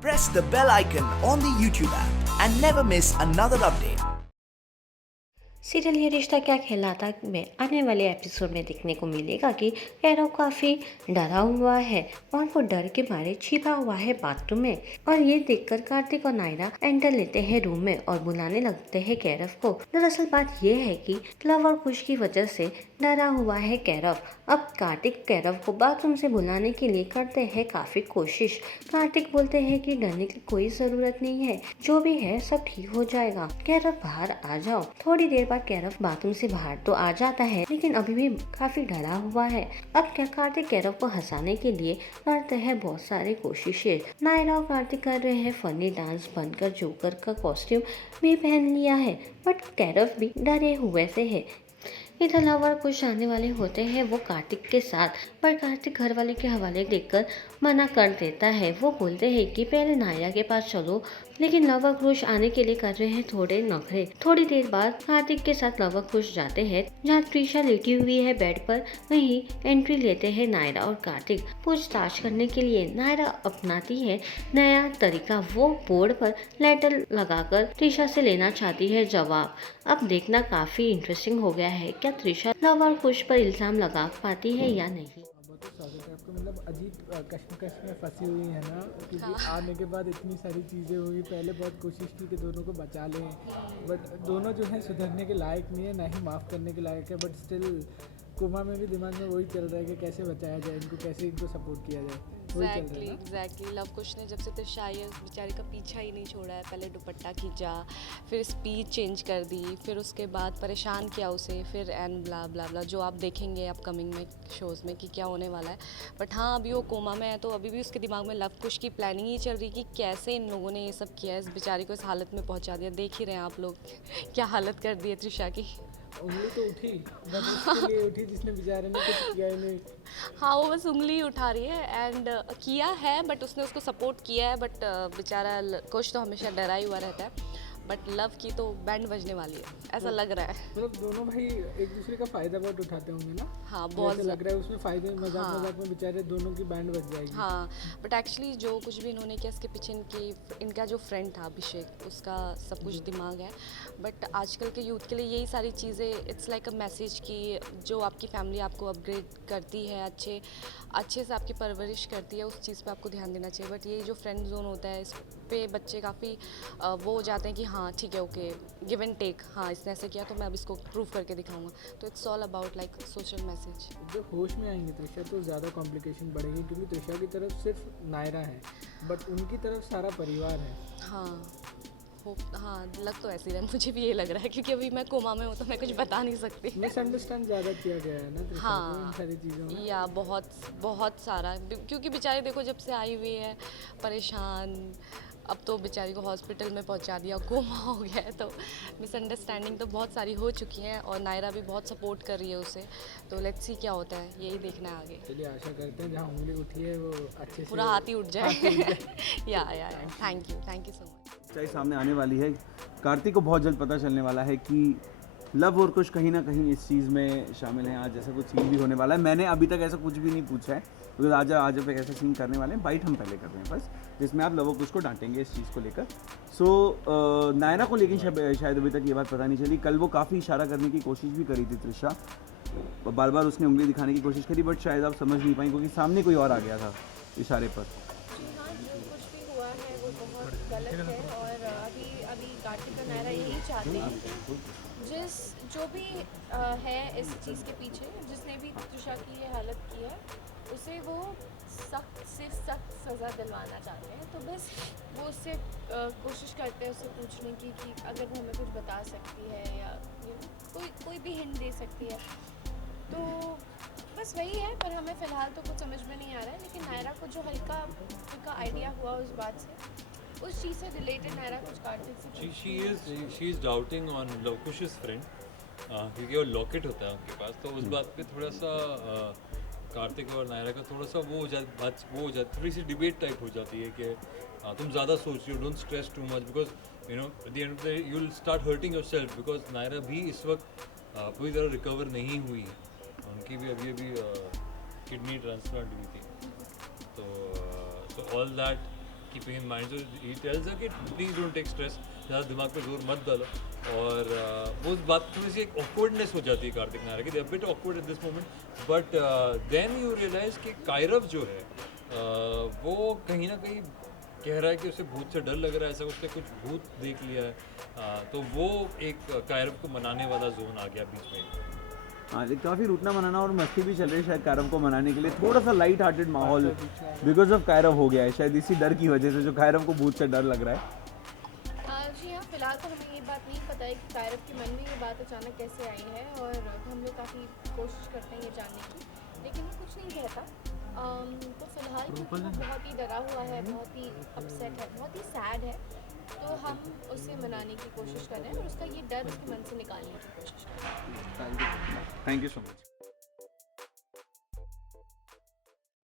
Press the bell icon on the YouTube app and never miss another update. Serial ये रिश्ता क्या कहलाता में आने वाले एपिसोड में देखने को मिलेगा कि कैरव काफ़ी डरा हुआ है और वो डर के मारे छिपा हुआ है बाथरूम में। और ये देखकर कार्तिक और नायरा एंटर लेते हैं रूम में और बुलाने लगते हैं कैरव को। दरअसल बात ये है कि लव और खुश की वजह से डरा हुआ है कैरव। अब कार्तिक कैरव को बाथरूम से बुलाने के लिए करते हैं काफ़ी कोशिश। कार्तिक बोलते हैं कि डरने की कोई ज़रूरत नहीं है, जो भी है सब ठीक हो जाएगा, कैरव बाहर आ जाओ। थोड़ी देर बाद कैरव बाथरूम से बाहर तो आ जाता है, लेकिन अभी भी काफी डरा हुआ है। अब क्या कार्तिक कैरव को हंसाने के लिए करते हैं बहुत सारी कोशिशें। नायरा और कार्तिक कर रहे हैं फनी डांस, बनकर जोकर का कॉस्ट्यूम भी पहन लिया है, बट कैरव भी डरे हुए से है। इधर लवर खुश आने वाले होते हैं वो कार्तिक के साथ, पर कार्तिक घर वाले के हवाले देखकर मना कर देता है। वो बोलते हैं कि पहले नायरा के पास चलो, लेकिन लवर खुश आने के लिए कर रहे हैं थोड़े नखरे। थोड़ी देर बाद कार्तिक के साथ लवर खुश जाते हैं जहाँ त्रिशा लेटी हुई है बेड पर। वहीं एंट्री लेते हैं नायरा और कार्तिक। पूछताछ करने के लिए नायरा अपनाती है नया तरीका। वो बोर्ड पर लेटर लगाकर त्रिशा से लेना चाहती है जवाब। अब देखना काफी इंटरेस्टिंग हो गया है, क्या त्रिशा लव और खुश पर इल्जाम लगा पाती है या नहीं। बहुत स्वागत है आपको। मतलब अजीब कश्मकश में फंसी हुई है ना, क्योंकि आने के बाद इतनी सारी चीज़ें हुई। पहले बहुत कोशिश की कि दोनों को बचा लें, बट दोनों जो है सुधरने के लायक नहीं है, ना ही माफ़ करने के लायक है। बट स्टिल कोमा में भी दिमाग में वही चल रहा है कि कैसे बचाया जाए इनको, कैसे इनको सपोर्ट किया जाए। एग्जैक्टली लव कुश ने जब से त्रिशा आई है उस बेचारी का पीछा ही नहीं छोड़ा है। पहले दुपट्टा खींचा, फिर स्पीच चेंज कर दी, फिर उसके बाद परेशान किया उसे, फिर एंड ब्ला ब्ला ब्ला, जो आप देखेंगे अपकमिंग में शोज़ में कि क्या होने वाला है। बट हाँ, अभी वो कोमा में है तो अभी भी उसके दिमाग में लव कुश की प्लानिंग ही चल रही कि कैसे इन लोगों ने ये सब किया है, इस बेचारी को इस हालत में पहुँचा दिया। देख ही रहे हैं आप लोग क्या हालत कर दी है त्रिशा की। उंगली तो उठी, बट उसके लिए उठी जिसने बेचारे ने कुछ किया ही नहीं। हाँ, वो बस उंगली उठा रही है एंड किया है, बट उसने उसको सपोर्ट किया है। बट बेचारा कुछ तो हमेशा डरा ही हुआ रहता है, बट लव की तो बैंड बजने वाली है, ऐसा लग रहा है। मतलब दोनों भाई एक दूसरे का फ़ायदा बहुत उठाते होंगे ना। हाँ, बहुत लग रहा है उसमें फ़ायदे मजाक में बेचारे दोनों की बैंड बज जाएगी। हाँ, बट एक्चुअली जो कुछ भी इन्होंने किया इसके पीछे इनका जो फ्रेंड था अभिषेक, उसका सब कुछ दिमाग है। बट आजकल के यूथ के लिए यही सारी चीज़ें इट्स लाइक अ मैसेज कि जो आपकी फैमिली आपको अपग्रेड करती है, अच्छे से आपकी परवरिश करती है, उस चीज़ पे आपको ध्यान देना चाहिए। बट ये जो फ्रेंड जोन होता है, इस पे बच्चे काफ़ी वो हो जाते हैं कि हाँ ठीक है, ओके, गिव एंड टेक, हाँ इसने ऐसे किया तो मैं अब इसको प्रूव करके दिखाऊंगा। तो it's all about like social message. जो होश में आएंगे त्रिशा तो ज़्यादा कॉम्प्लिकेशन बढ़ेगी, क्योंकि त्रिशा की तरफ सिर्फ नायरा है, बट उनकी तरफ सारा परिवार है। हाँ, लग तो ऐसे ही रहा है, मुझे भी ये लग रहा है, क्योंकि अभी मैं कोमा में हूँ तो मैं कुछ बता नहीं सकती। मिसअंडरस्टैंड ज़्यादा किया गया है ना त्रिशा को इन सारी चीज़ों में। या बहुत सारा, क्योंकि बेचारी देखो जब से आई हुई है परेशान, अब तो बेचारी को हॉस्पिटल में पहुंचा दिया, कोमा हो गया है। तो मिसअंडरस्टैंडिंग तो बहुत सारी हो चुकी हैं और नायरा भी बहुत सपोर्ट कर रही है उसे। तो लेट्स सी क्या होता है, यही देखना है आगे। चलिए आशा करते हैं जहाँ उंगली उठी है वो अच्छे से पूरा हाथ ही उठ जाए। या थैंक यू सो मच। सच्चाई सामने आने वाली है। कार्तिक को बहुत जल्द पता चलने वाला है कि लव और कुछ कहीं ना कहीं इस चीज़ में शामिल हैं। आज ऐसा कुछ सीन भी होने वाला है। मैंने अभी तक ऐसा कुछ भी नहीं पूछा है, बिकॉज आज अब एक ऐसा सीन करने वाले हैं, बाइट हम पहले कर रहे हैं बस, जिसमें आप लव और कुछ को डांटेंगे इस चीज़ को लेकर। सो नायरा को लेकिन शायद अभी तक ये बात पता नहीं चली। कल वो काफ़ी इशारा करने की कोशिश भी करी थी त्रिशा, बार बार उसने उंगली दिखाने की कोशिश करी, बट शायद आप समझ नहीं पाई क्योंकि सामने कोई और आ गया था इशारे पर। कुछ भी हुआ है वो बहुत गलत है और अभी कार्तिक और नायरा यही चाहते हैं, जो भी है इस चीज़ के पीछे, जिसने भी त्रिशा की ये हालत की है, उसे वो सख्त से सख्त सज़ा दिलवाना चाहते हैं। तो बस वो उससे कोशिश करते हैं उससे पूछने की कि अगर वो हमें कुछ बता सकती है या कोई भी हिंट दे सकती है। तो बस वही है, पर हमें फ़िलहाल तो कुछ समझ में नहीं आ रहा है। लेकिन नायरा को जो हल्का आइडिया हुआ उस बात से, उस चीज़ से रिलेटेड नायरा कुछ कार्तिक से she is doubting on Luvkush's friend, क्योंकि वो लॉकेट होता है उनके पास। तो उस बात पे थोड़ा सा कार्तिक और नायरा का थोड़ा सा वो हो जाती, थोड़ी सी डिबेट टाइप हो जाती है कि तुम ज़्यादा सोच रही हो, don't stress too much, because you know at the end of the day you will start hurting yourself. Because Naira भी इस वक्त पूरी तरह रिकवर नहीं हुई है, उनकी भी अभी किडनी ट्रांसप्लांट हुई थी। तो all that keeping in mind, so he tells कि प्लीज डोंट टेक स्ट्रेस, ज़्यादा दिमाग पे जोर मत डालो। और वो बात थोड़ी सी एक ऑकवर्डनेस हो जाती है कार्तिक नायरा की, they are bit awkward at this moment, but then you realise कि कायरव जो है वो कहीं ना कहीं कह रहा है कि उसे भूत से डर लग रहा है, ऐसा उसने कुछ भूत देख लिया है, तो वो एक कायरव को मनाने वाला जोन आ गया बीच में। हाँ, लेकिन काफ़ी रूठना मनाना और मस्ती भी चल रही है शायद कायरव को मनाने के लिए, थोड़ा सा लाइट हार्टेड माहौल बिकॉज ऑफ कायरव हो गया है शायद इसी डर की वजह से, जो कायरव को भूत से डर लग रहा है। जी हाँ, फिलहाल तो हमें ये बात नहीं पता है कि कायरव के मन में ये बात अचानक कैसे आई है, और हम लोग काफ़ी कोशिश करते हैं ये जानने की, लेकिन वो कुछ नहीं कहता। तो फिलहाल क्योंकि वो बहुत ही डरा हुआ है, बहुत ही अपसेट है, बहुत ही सैड है, तो हम उसे मनाने की कोशिश कर रहे हैं और उसका ये डर उसके मन से निकालने की कोशिश कर रहे हैं। Thank you so much.